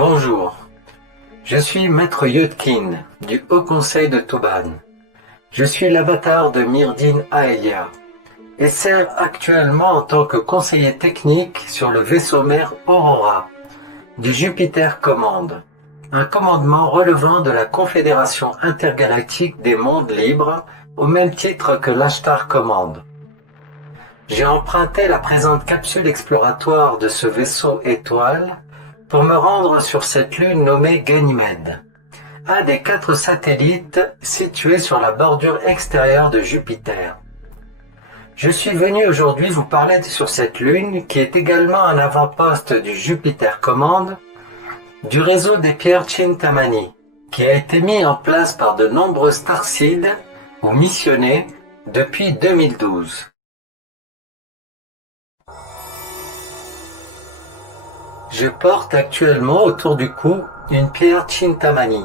Bonjour, je suis Maître Yudkin du Haut Conseil de Touban. Je suis l'avatar de Myrdin Aelia et sers actuellement en tant que conseiller technique sur le vaisseau mère Aurora du Jupiter Command, un commandement relevant de la Confédération intergalactique des mondes libres au même titre que l'Ashtar Command. J'ai emprunté la présente capsule exploratoire de ce vaisseau étoile pour me rendre sur cette lune nommée Ganymède, un des 4 satellites situés sur la bordure extérieure de Jupiter. Je suis venu aujourd'hui vous parler sur cette lune qui est également un avant-poste du Jupiter Command du réseau des pierres Chintamani, qui a été mis en place par de nombreux starseeds ou missionnés depuis 2012. Je porte actuellement autour du cou une pierre Chintamani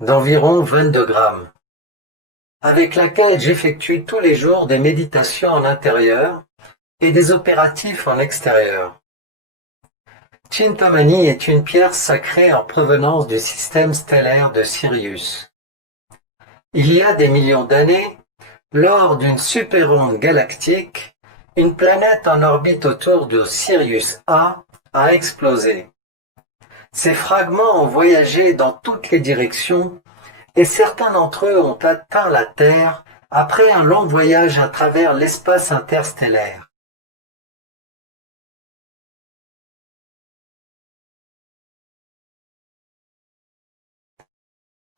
d'environ 22 grammes, avec laquelle j'effectue tous les jours des méditations en intérieur et des opératifs en extérieur. Chintamani est une pierre sacrée en provenance du système stellaire de Sirius. Il y a des millions d'années, lors d'une super-onde galactique, une planète en orbite autour de Sirius A a explosé. Ces fragments ont voyagé dans toutes les directions et certains d'entre eux ont atteint la Terre après un long voyage à travers l'espace interstellaire.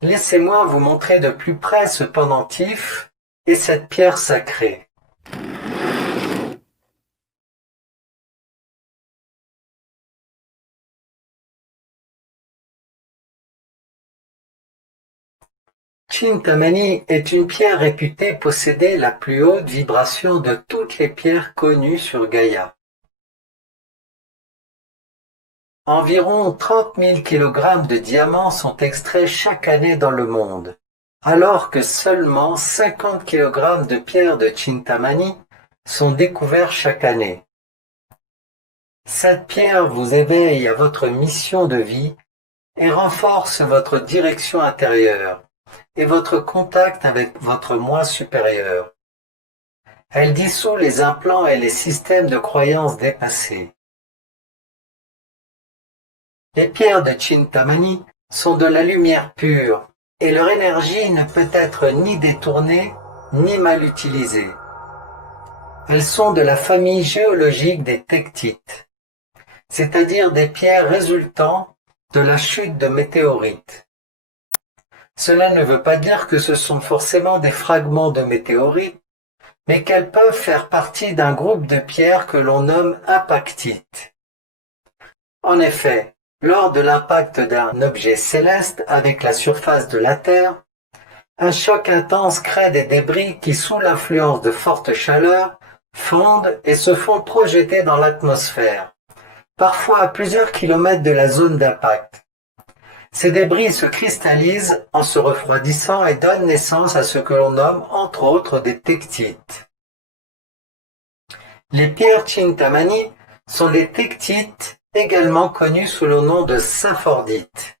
Laissez-moi vous montrer de plus près ce pendentif et cette pierre sacrée. Chintamani est une pierre réputée posséder la plus haute vibration de toutes les pierres connues sur Gaïa. Environ 30 000 kg de diamants sont extraits chaque année dans le monde, alors que seulement 50 kg de pierres de Chintamani sont découverts chaque année. Cette pierre vous éveille à votre mission de vie et renforce votre direction intérieure et votre contact avec votre moi supérieur. Elle dissout les implants et les systèmes de croyances dépassés. Les pierres de Chintamani sont de la lumière pure et leur énergie ne peut être ni détournée ni mal utilisée. Elles sont de la famille géologique des tectites, c'est-à-dire des pierres résultant de la chute de météorites. Cela ne veut pas dire que ce sont forcément des fragments de météorites, mais qu'elles peuvent faire partie d'un groupe de pierres que l'on nomme impactites. En effet, lors de l'impact d'un objet céleste avec la surface de la Terre, un choc intense crée des débris qui, sous l'influence de fortes chaleurs, fondent et se font projeter dans l'atmosphère, parfois à plusieurs kilomètres de la zone d'impact. Ces débris se cristallisent en se refroidissant et donnent naissance à ce que l'on nomme entre autres des tectites. Les pierres Chintamani sont des tectites également connues sous le nom de sapphordites,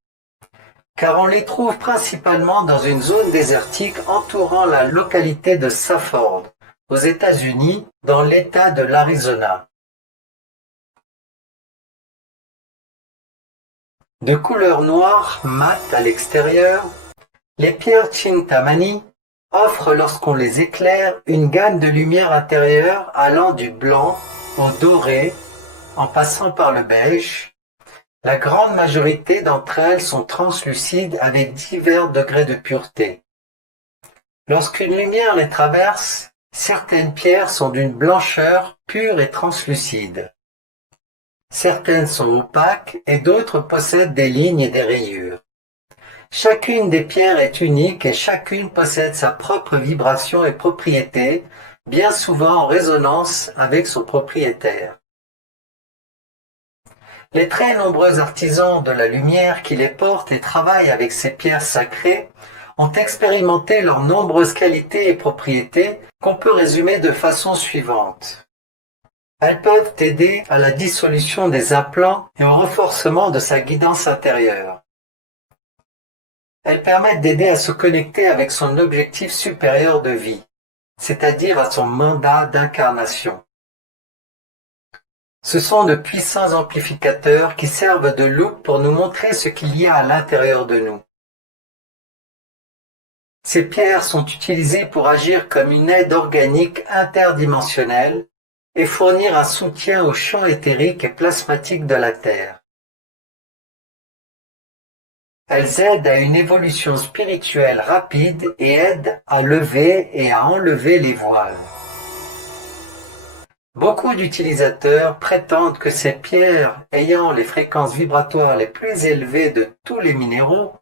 car on les trouve principalement dans une zone désertique entourant la localité de Safford, aux États-Unis, dans l'État de l'Arizona. De couleur noire mat à l'extérieur, les pierres Chintamani offrent lorsqu'on les éclaire une gamme de lumière intérieure allant du blanc au doré en passant par le beige. La grande majorité d'entre elles sont translucides avec divers degrés de pureté. Lorsqu'une lumière les traverse, certaines pierres sont d'une blancheur pure et translucide. Certaines sont opaques et d'autres possèdent des lignes et des rayures. Chacune des pierres est unique et chacune possède sa propre vibration et propriété, bien souvent en résonance avec son propriétaire. Les très nombreux artisans de la lumière qui les portent et travaillent avec ces pierres sacrées ont expérimenté leurs nombreuses qualités et propriétés qu'on peut résumer de façon suivante. Elles peuvent aider à la dissolution des implants et au renforcement de sa guidance intérieure. Elles permettent d'aider à se connecter avec son objectif supérieur de vie, c'est-à-dire à son mandat d'incarnation. Ce sont de puissants amplificateurs qui servent de loupe pour nous montrer ce qu'il y a à l'intérieur de nous. Ces pierres sont utilisées pour agir comme une aide organique interdimensionnelle et fournir un soutien au champ éthérique et plasmatique de la Terre. Elles aident à une évolution spirituelle rapide et aident à lever et à enlever les voiles. Beaucoup d'utilisateurs prétendent que ces pierres ayant les fréquences vibratoires les plus élevées de tous les minéraux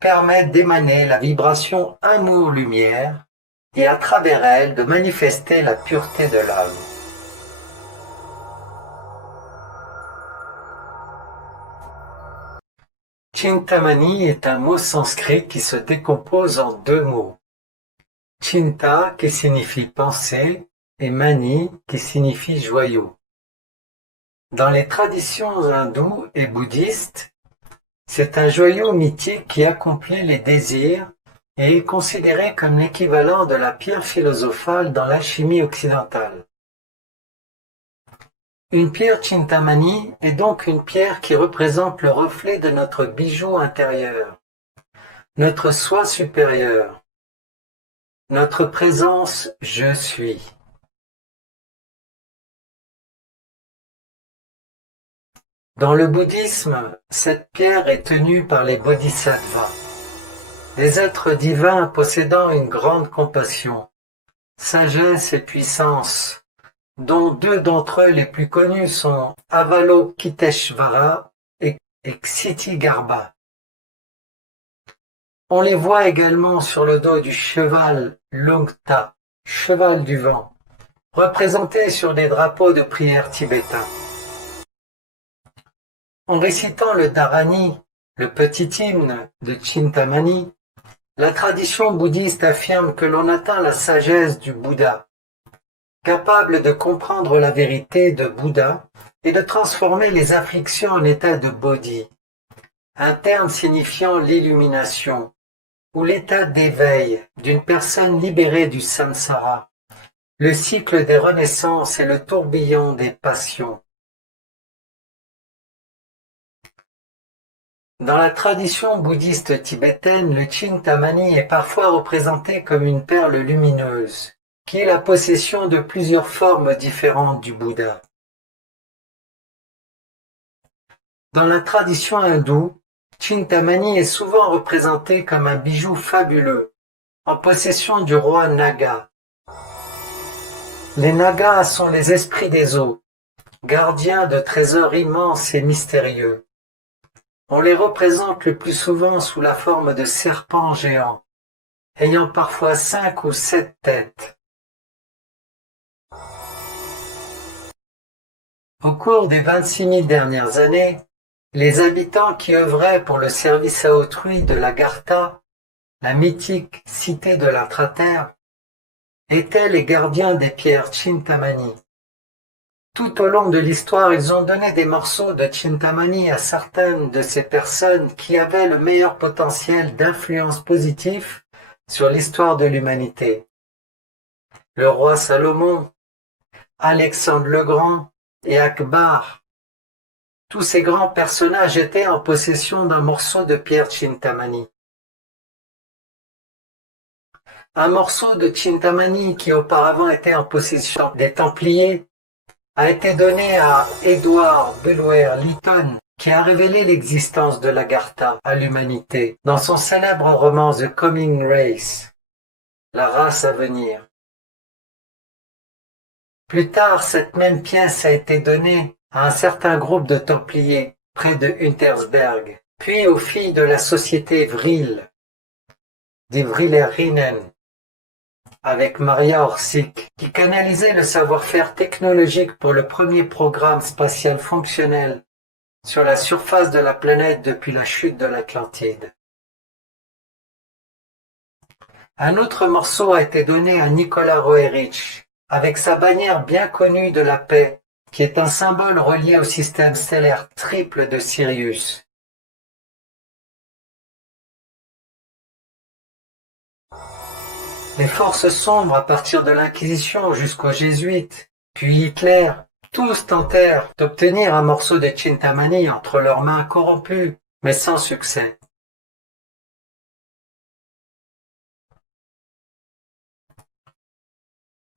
permettent d'émaner la vibration amour-lumière et à travers elle de manifester la pureté de l'âme. Chintamani est un mot sanskrit qui se décompose en deux mots. Chinta qui signifie penser et mani qui signifie joyau. Dans les traditions hindoues et bouddhistes, c'est un joyau mythique qui accomplit les désirs et est considéré comme l'équivalent de la pierre philosophale dans l'alchimie occidentale. Une pierre Chintamani est donc une pierre qui représente le reflet de notre bijou intérieur, notre soi supérieur, notre présence je suis. Dans le bouddhisme, cette pierre est tenue par les bodhisattvas, des êtres divins possédant une grande compassion, sagesse et puissance, dont deux d'entre eux les plus connus sont Avalokiteshvara et Ksitigarbha. On les voit également sur le dos du cheval Lungta, cheval du vent, représenté sur des drapeaux de prière tibétains. En récitant le Dharani, le petit hymne de Chintamani, la tradition bouddhiste affirme que l'on atteint la sagesse du Bouddha, capable de comprendre la vérité de Bouddha et de transformer les afflictions en état de bodhi, un terme signifiant l'illumination ou l'état d'éveil d'une personne libérée du samsara, le cycle des renaissances et le tourbillon des passions. Dans la tradition bouddhiste tibétaine, le Chintamani est parfois représenté comme une perle lumineuse, qui est la possession de plusieurs formes différentes du Bouddha. Dans la tradition hindoue, Chintamani est souvent représenté comme un bijou fabuleux, en possession du roi Naga. Les Nagas sont les esprits des eaux, gardiens de trésors immenses et mystérieux. On les représente le plus souvent sous la forme de serpents géants, ayant parfois 5 ou 7 têtes. Au cours des 26 000 dernières années, les habitants qui œuvraient pour le service à autrui de l'Agartha, la mythique cité de l'intra-terre, étaient les gardiens des pierres Chintamani. Tout au long de l'histoire, ils ont donné des morceaux de Chintamani à certaines de ces personnes qui avaient le meilleur potentiel d'influence positif sur l'histoire de l'humanité. Le roi Salomon, Alexandre le Grand et Akbar. Tous ces grands personnages étaient en possession d'un morceau de pierre Chintamani. Un morceau de Chintamani qui auparavant était en possession des Templiers a été donné à Edward Bulwer-Lytton, qui a révélé l'existence de l'Agartha à l'humanité dans son célèbre roman The Coming Race, la race à venir. Plus tard, cette même pièce a été donnée à un certain groupe de Templiers près de Untersberg, puis aux filles de la société Vril, des Vrilerinnen, avec Maria Orsic, qui canalisait le savoir-faire technologique pour le premier programme spatial fonctionnel sur la surface de la planète depuis la chute de l'Atlantide. Un autre morceau a été donné à Nicolas Roerich, avec sa bannière bien connue de la paix qui est un symbole relié au système stellaire triple de Sirius. Les forces sombres, à partir de l'Inquisition jusqu'aux Jésuites, puis Hitler, tous tentèrent d'obtenir un morceau de Chintamani entre leurs mains corrompues, mais sans succès.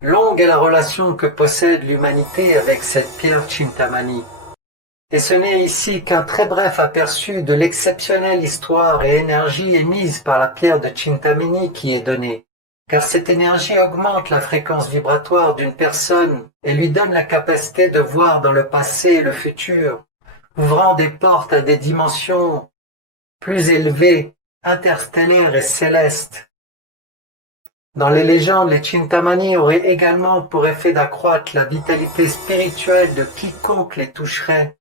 Longue est la relation que possède l'humanité avec cette pierre Chintamani. Et ce n'est ici qu'un très bref aperçu de l'exceptionnelle histoire et énergie émise par la pierre de Chintamani qui est donnée. Car cette énergie augmente la fréquence vibratoire d'une personne et lui donne la capacité de voir dans le passé et le futur, ouvrant des portes à des dimensions plus élevées, interstellaires et célestes. Dans les légendes, les Chintamani auraient également pour effet d'accroître la vitalité spirituelle de quiconque les toucherait,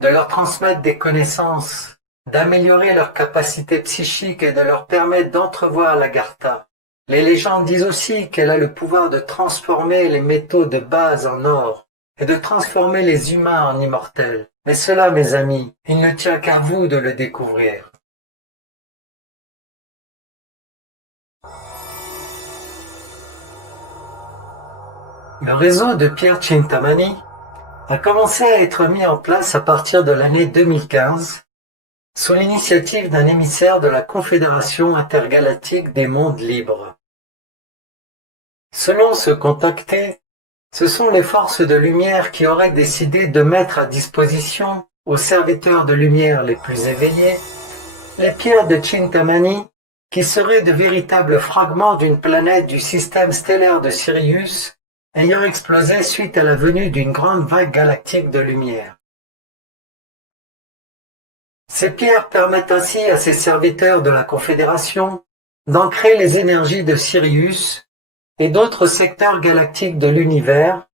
de leur transmettre des connaissances, d'améliorer leur capacité psychique et de leur permettre d'entrevoir l'Agartha. Les légendes disent aussi qu'elle a le pouvoir de transformer les métaux de base en or et de transformer les humains en immortels. Mais cela, mes amis, il ne tient qu'à vous de le découvrir. Le réseau de Pierre Chintamani a commencé à être mis en place à partir de l'année 2015 sous l'initiative d'un émissaire de la Confédération intergalactique des mondes libres. Selon ce contacté, ce sont les forces de lumière qui auraient décidé de mettre à disposition aux serviteurs de lumière les plus éveillés les pierres de Chintamani qui seraient de véritables fragments d'une planète du système stellaire de Sirius ayant explosé suite à la venue d'une grande vague galactique de lumière. Ces pierres permettent ainsi à ces serviteurs de la Confédération d'ancrer les énergies de Sirius et d'autres secteurs galactiques de l'univers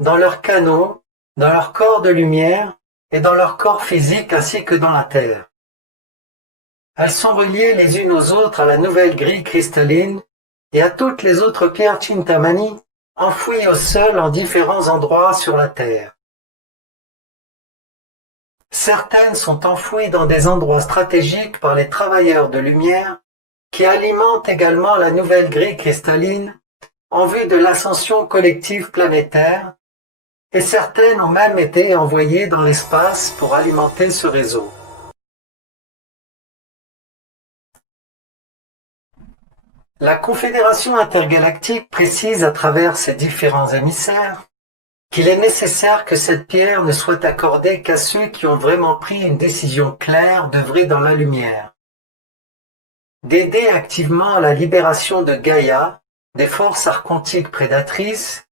dans leurs canaux, dans leur corps de lumière et dans leur corps physique ainsi que dans la Terre. Elles sont reliées les unes aux autres à la nouvelle grille cristalline et à toutes les autres pierres Chintamani enfouies au sol en différents endroits sur la Terre. Certaines sont enfouies dans des endroits stratégiques par les travailleurs de lumière qui alimentent également la nouvelle grille cristalline en vue de l'ascension collective planétaire, et certaines ont même été envoyées dans l'espace pour alimenter ce réseau. La Confédération intergalactique précise à travers ses différents émissaires qu'il est nécessaire que cette pierre ne soit accordée qu'à ceux qui ont vraiment pris une décision claire d'œuvrer dans la lumière, d'aider activement à la libération de Gaïa, des forces archontiques prédatrices,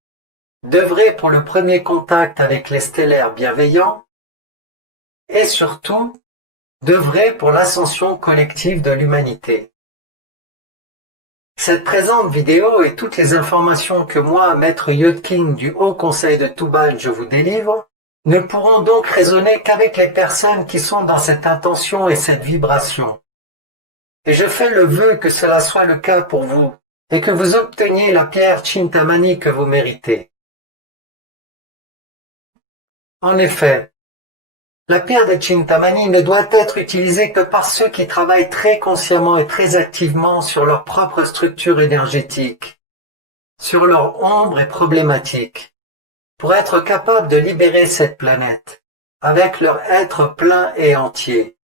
d'œuvrer pour le premier contact avec les stellaires bienveillants, et surtout, d'œuvrer pour l'ascension collective de l'humanité. Cette présente vidéo et toutes les informations que moi, Maître Yodkin du Haut Conseil de Tubal, je vous délivre, ne pourront donc résonner qu'avec les personnes qui sont dans cette intention et cette vibration. Et je fais le vœu que cela soit le cas pour vous, et que vous obteniez la pierre Chintamani que vous méritez. En effet, la pierre de Chintamani ne doit être utilisée que par ceux qui travaillent très consciemment et très activement sur leur propre structure énergétique, sur leur ombre et problématiques, pour être capables de libérer cette planète, avec leur être plein et entier.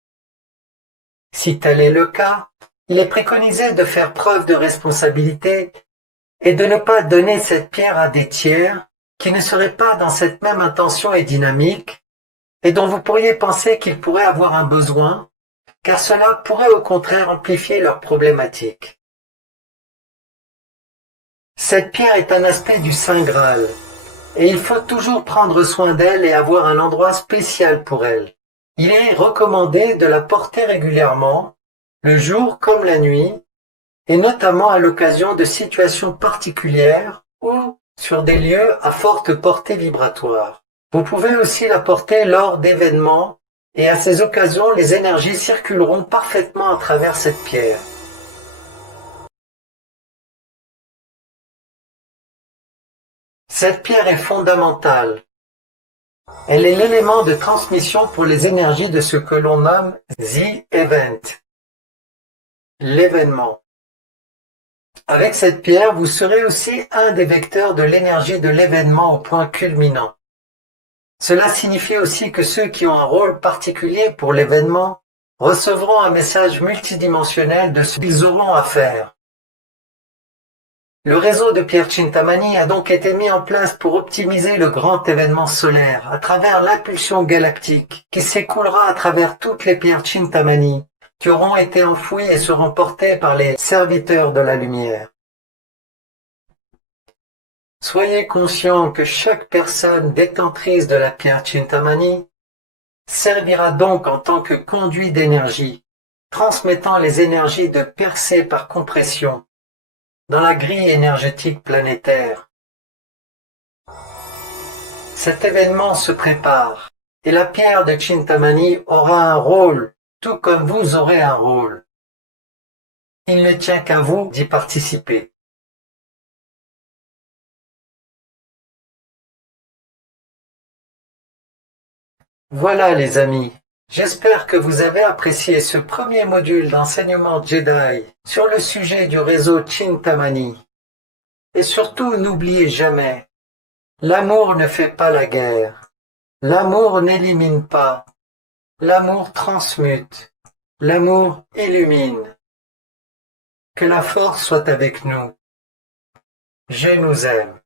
Si tel est le cas, il est préconisé de faire preuve de responsabilité et de ne pas donner cette pierre à des tiers qui ne seraient pas dans cette même intention et dynamique et dont vous pourriez penser qu'ils pourraient avoir un besoin, car cela pourrait au contraire amplifier leurs problématiques. Cette pierre est un aspect du Saint Graal, et il faut toujours prendre soin d'elle et avoir un endroit spécial pour elle. Il est recommandé de la porter régulièrement, le jour comme la nuit, et notamment à l'occasion de situations particulières ou sur des lieux à forte portée vibratoire. Vous pouvez aussi la porter lors d'événements et à ces occasions les énergies circuleront parfaitement à travers cette pierre. Cette pierre est fondamentale Elle est l'élément de transmission pour les énergies de ce que l'on nomme The Event, l'événement. Avec cette pierre, vous serez aussi un des vecteurs de l'énergie de l'événement au point culminant. Cela signifie aussi que ceux qui ont un rôle particulier pour l'événement recevront un message multidimensionnel de ce qu'ils auront à faire. Le réseau de pierres Chintamani a donc été mis en place pour optimiser le grand événement solaire à travers l'impulsion galactique qui s'écoulera à travers toutes les pierres Chintamani qui auront été enfouies et seront portées par les serviteurs de la lumière. Soyez conscient que chaque personne détentrice de la pierre Chintamani servira donc en tant que conduit d'énergie, transmettant les énergies de percée par compression dans la grille énergétique planétaire. Cet événement se prépare et la pierre de Chintamani aura un rôle, tout comme vous aurez un rôle. Il ne tient qu'à vous d'y participer. Voilà les amis, j'espère que vous avez apprécié ce premier module d'enseignement Jedi sur le sujet du réseau Chintamani. Et surtout, n'oubliez jamais, l'amour ne fait pas la guerre, l'amour n'élimine pas, l'amour transmute, l'amour illumine. Que la force soit avec nous. Je nous aime.